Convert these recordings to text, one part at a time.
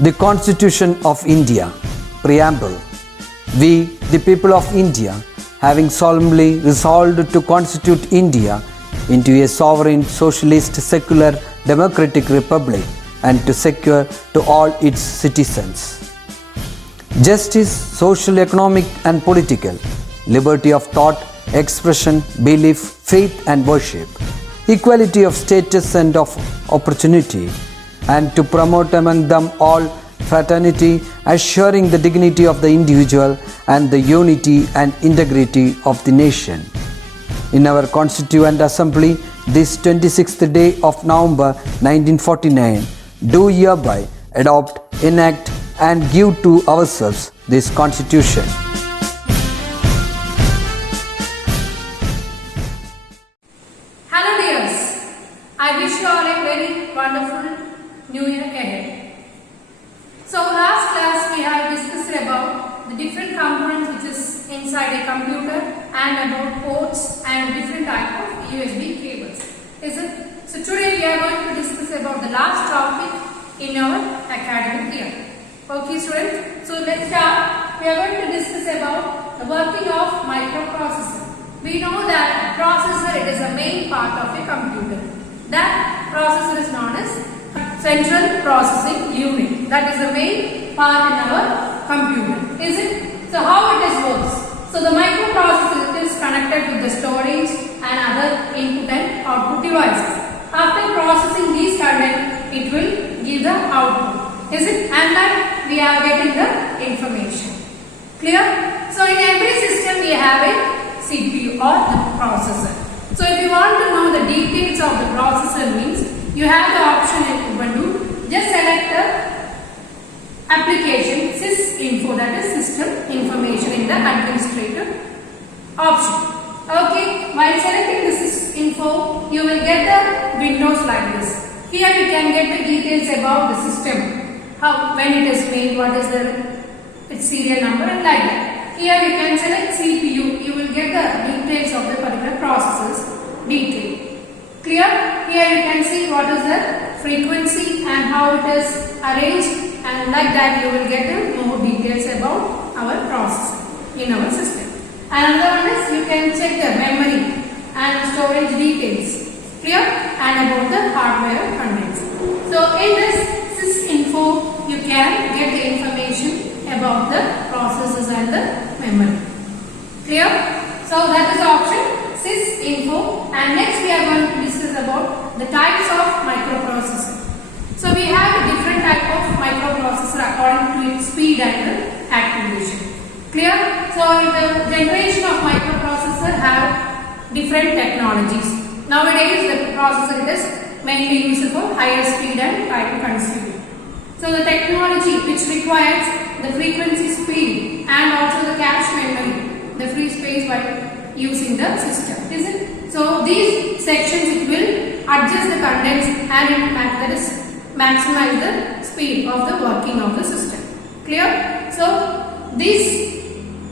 The Constitution of India, Preamble. We, the people of India, having solemnly resolved to constitute India into a sovereign, socialist, secular, democratic republic and to secure to all its citizens justice, social, economic and political, liberty of thought, expression, belief, faith and worship, equality of status and of opportunity, and to promote among them all fraternity, assuring the dignity of the individual and the unity and integrity of the nation. In our Constituent Assembly, this 26th day of November 1949, do hereby adopt, enact and give to ourselves this Constitution. Hello dears, I wish you all a very wonderful new year ahead. So last class we have discussed about the different components which is inside a computer and about ports and different type of USB cables. Is it? So today we are going to discuss about the last topic in our academic year. Okay students, so let's start. We are going to discuss about the working of microprocessor. We know that processor, it is a main part of a computer. That processor is known as central processing unit. That is the main part in our computer. Is it? So how it is works? So the microprocessor is connected with the storage and other input and output devices. After processing these content, it will give the output. Is it? And that we are getting the information. Clear? So in every system we have a CPU or the processor. So if you want to know the details of the processor means, you have the option in Ubuntu. Just select the application sysinfo, that is system information in the administrator option. Okay, while selecting the sysinfo, you will get the windows like this. Here you can get the details about the system, how, when it is made, what is its serial number and like that. Here you can select CPU, you will get the details of the particular processor's detail. Clear? Here you can see what is the frequency and how it is arranged, and like that you will get more details about our processor in our system. Another one is you can check the memory and storage details. Clear? And about the hardware contents. So in this sysinfo you can get the information about the processors and the memory. Clear? So that is the option sysinfo, and next we are going to discuss about the types of microprocessor. So we have a different type of microprocessor according to its speed and activation. Clear? So the generation of microprocessor have different technologies. Nowadays the processor is mainly used for higher speed and time consuming. So the technology which requires the frequency, speed and also the cache memory, the free space while using the system, is it? So these sections it will adjust the contents and in fact that is maximize the speed of the working of the system. Clear? So these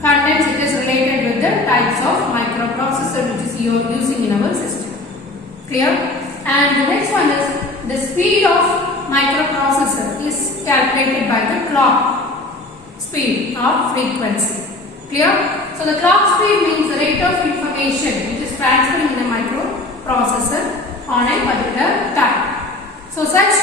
contents it is related with the types of microprocessor which is you are using in our system. Clear? And the next one is the speed of microprocessor is calculated by the clock speed or frequency. Clear? So the clock speed means the rate of information which is transferring in a microprocessor on a particular time. So such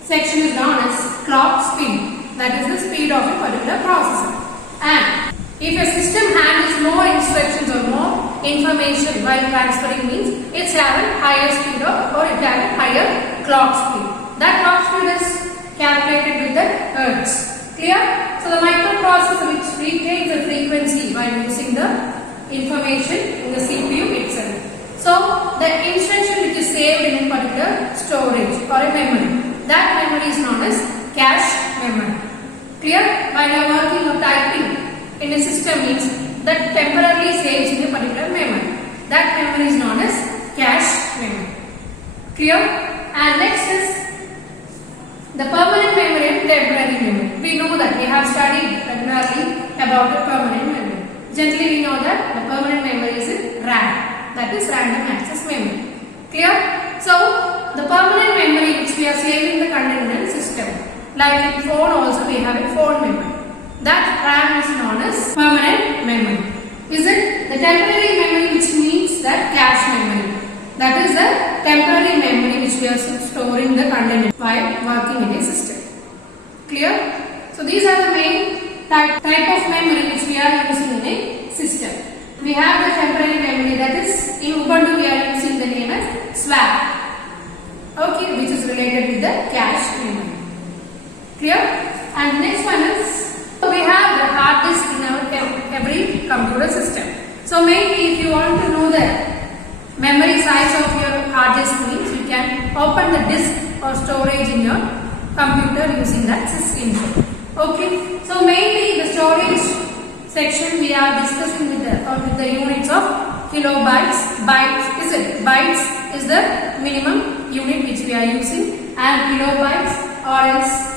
section is known as clock speed, that is the speed of a particular processor. And if a system handles more instructions or more information while transferring means it's having higher speed or it having higher clock speed. That clock speed is calculated with the hertz. Clear? So the microprocessor which retains the frequency while using the information in the CPU itself. So the instruction which is saved in a particular storage or a memory, that memory is known as cache memory. Clear? While you are working or typing in a system means that temporarily saves in a particular memory. That memory is known as cache memory. Clear? And next is the permanent memory and temporary memory. We know that we have studied regularly about the permanent memory. Generally we know that the permanent memory is in RAM, that is random access memory. Clear? So the permanent memory which we are saving the content in the system, Like in phone also we have a phone memory. That RAM is known as permanent memory. Is it the temporary memory, which means that cache memory? That is the temporary memory which we are storing the content while working in a system. Clear? So these are the main type of memory which we are using in a system. We have the temporary memory, that is in Ubuntu we are using the name as swap. Okay, which is related with the cache memory. Clear? And next one is, we have the hard disk in our every computer system. So mainly if you want to know the memory size of your hard disk means you can open the disk or storage in your computer using that system. Okay, so mainly the storage section we are discussing with the units of kilobytes, bytes. Is it bytes is the minimum unit which we are using, and kilobytes or else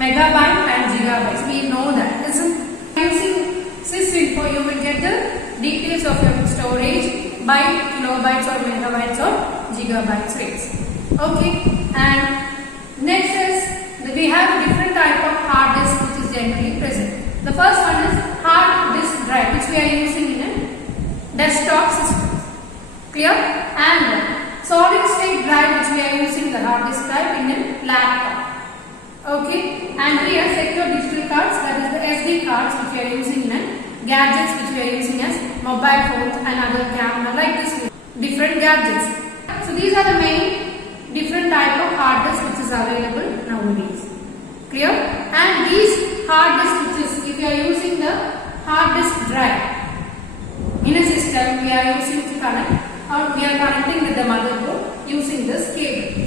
megabyte and gigabytes. We know that. Listen, using sysinfo you will get the details of your storage by kilobytes or megabytes or gigabytes rates. Okay, and next is we have different type of hard disk which is generally present. The first one is hard disk drive, which we are using in a desktop system. Clear? And solid state drive, which we are using the hard disk drive in a laptop. Okay, and here secure digital cards, that is the SD cards which we are using in gadgets which we are using as mobile phones and other camera like this, different gadgets. So these are the main different type of hard disk which is available nowadays. Clear? And these hard disk which is, if you are using the hard disk drive in a system, we are using to connect, or we are connecting with the motherboard using this cable.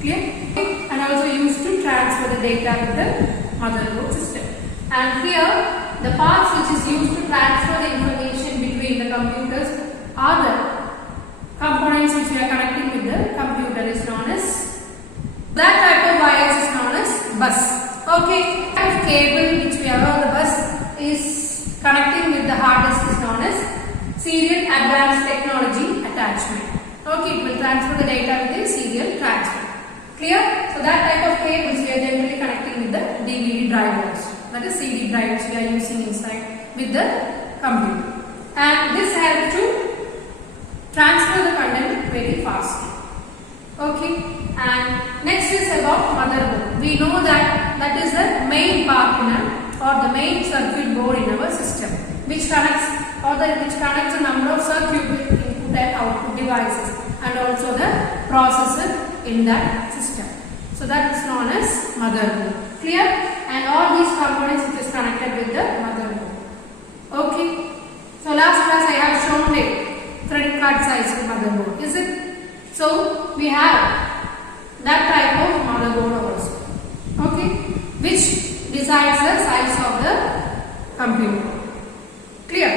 Clear? And also used to transfer the data with the motherboard system. And here the parts which is used to transfer the information between the computers are the components which we are connecting with the computer is known as, that type of wires is known as bus. Okay, type of cable which we have on the bus is connecting with the hard disk is known as serial advanced technology attachment. Okay, it will transfer the data with a serial transfer. Clear? So that type of cables we are generally connecting with the DVD drivers, that is CD drive which we are using inside with the computer. And this helps to transfer the content very fast. Okay, and next is about motherboard. We know that that is the main part in or the main circuit board in our system, which connects the number of circuit input and output devices, and also the processor in that system. So that is known as motherboard. Clear? And all these components which is connected with the motherboard. Okay. So last class I have shown the credit card size of motherboard. Is it? So we have that type of motherboard also. Okay. Which decides the size of the computer. Clear?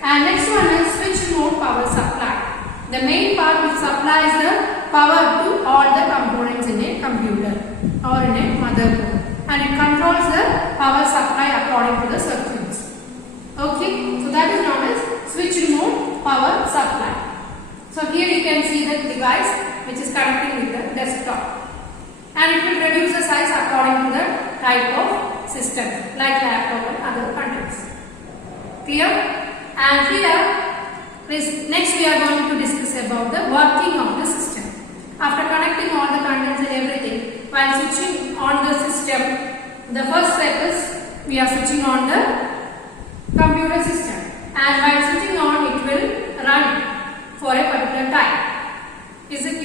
And next one is switch mode power supply. The main part which supplies the power to all the components in a computer or in a motherboard, and it controls the power supply according to the circuits. Okay, so that is known as switch mode power supply. So here you can see the device which is connecting with the desktop, and it will reduce the size according to the type of system like laptop and other contents. Clear? And here next we are going to discuss about the working of the system. After connecting all the contents and everything, while switching on the system, the first step is we are switching on the computer system, and while switching on it will run for a particular time. Is it?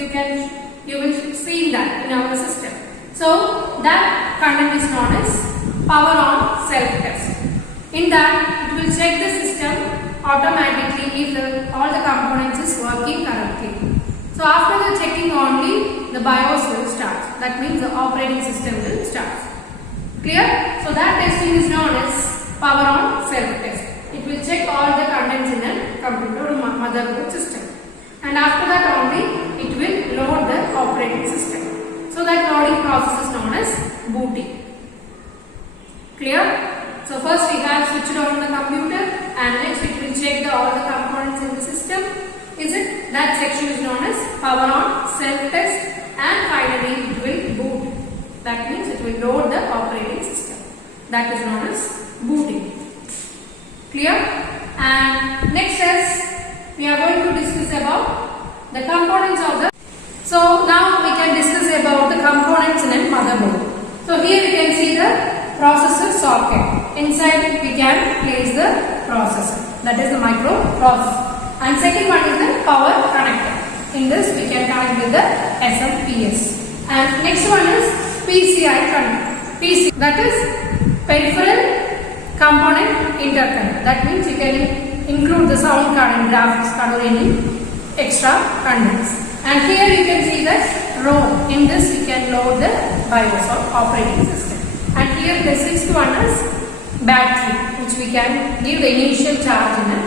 You will see that in our system. So that content is known as power on self test. In that it will check the system automatically if all the components is working correctly. So after the checking only, the BIOS will start. That means the operating system will start. Clear? So that testing is known as power on self-test. It will check all the contents in a computer or motherboard system. And after that only, it will load the operating system. So that loading process is known as booting. Clear? So first we have switched on the computer, and next it will check all the components in the system. Is it? That section is known as power on self-test, and finally it will boot. That means it will load the operating system. That is known as booting. Clear? And next is we are going to discuss about the components of the. So now we can discuss about the components in a motherboard. So here we can see the processor socket. Inside we can place the processor. That is the microprocessor. And second one is the power connector. In this we can connect with the SMPS. And next one is PCI connector. PC, that is peripheral component interconnect. That means you can include the sound card and graphics card or any extra contents. And here you can see that ROM. In this you can load the BIOS or operating system. And here the sixth one is battery, which we can give the initial charge in a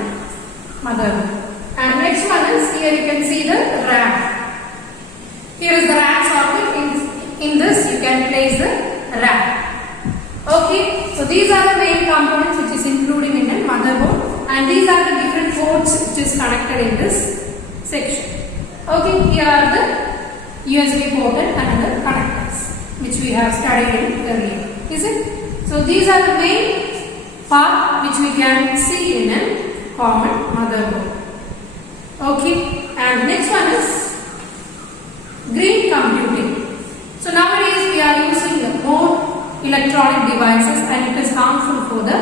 motherboard. And next one is here you can see the RAM. Here is the RAM socket. In this you can place the RAM. Okay, so these are the main components which is included in a motherboard, and these are the different ports which is connected in this section. Okay, here are the USB port and another connectors which we have studied in earlier. Is it? So these are the main part which we can see in a common motherboard. Okay, and next one is green computing. So nowadays we are using more electronic devices and it is harmful for the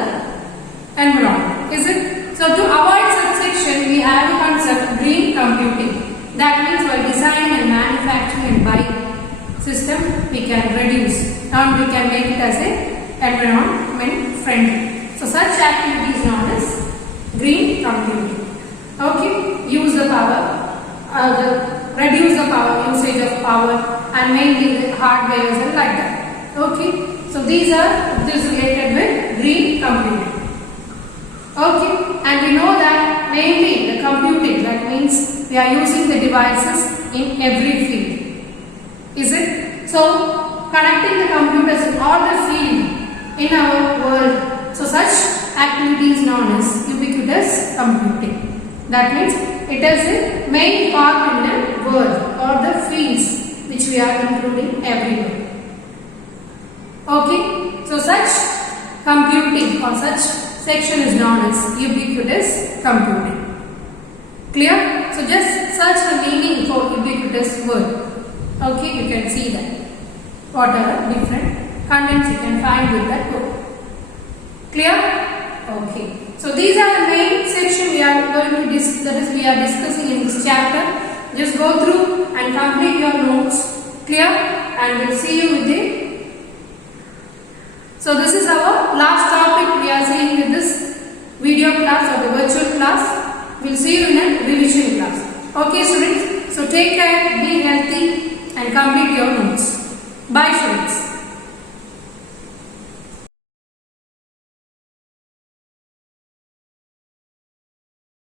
environment. Is it? So to avoid such section we have a concept green computing. That means while designing and manufacturing and buying system we can reduce and we can make it as a environment friendly. So such activity is known as green computing. Okay, use the power, reduce the power usage of power and mainly the hardware and like that. Okay, so these are related with green computing. Okay, and we know that mainly the computing, that means we are using the devices in every field. Is it? So connecting the computers in all the field in our world. So such activity is known as ubiquitous computing. That means it is a main part in the world or the fields which we are including everywhere. Okay, so such computing or such section is known as ubiquitous computing. Clear? So just search the meaning for ubiquitous word. Okay, you can see that. What are the different contents you can find with that word. Clear? Okay. So these are the main section we are going to we are discussing in this chapter. Just go through and complete your notes. Clear? And we'll see you with it. So this is our last topic we are seeing in this video class or the virtual class. We'll see you in a revision class. Okay students? So take care, be healthy and complete your notes. Bye students.